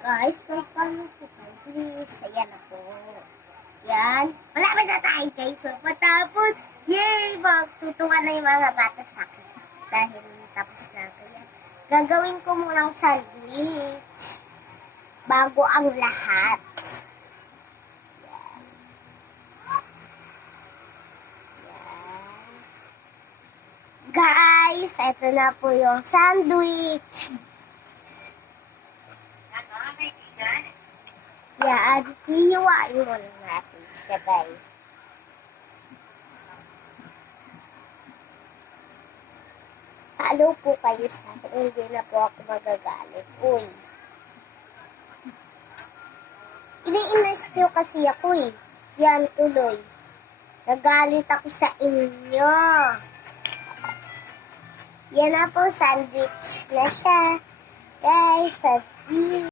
Guys, magpano po kayo? Please, ayan na po. Yan. Malapit na tayo guys. Matapos, yay! Magtutuwa na yung mga bata sa akin. Dahil tapos na ako yan. Gagawin ko munang sandwich. Bago ang lahat. Yan. Yan. Guys, ito na po yung sandwich. Yan, hihiwain mo na natin siya, guys. Follow po kayo sa akin, hindi na po ako magagalit. Uy. Ini-inis nyo kasi ako eh. Yan, tuloy. Nagalit ako sa inyo. Yan na po, sandwich na siya. Guys, sandwich.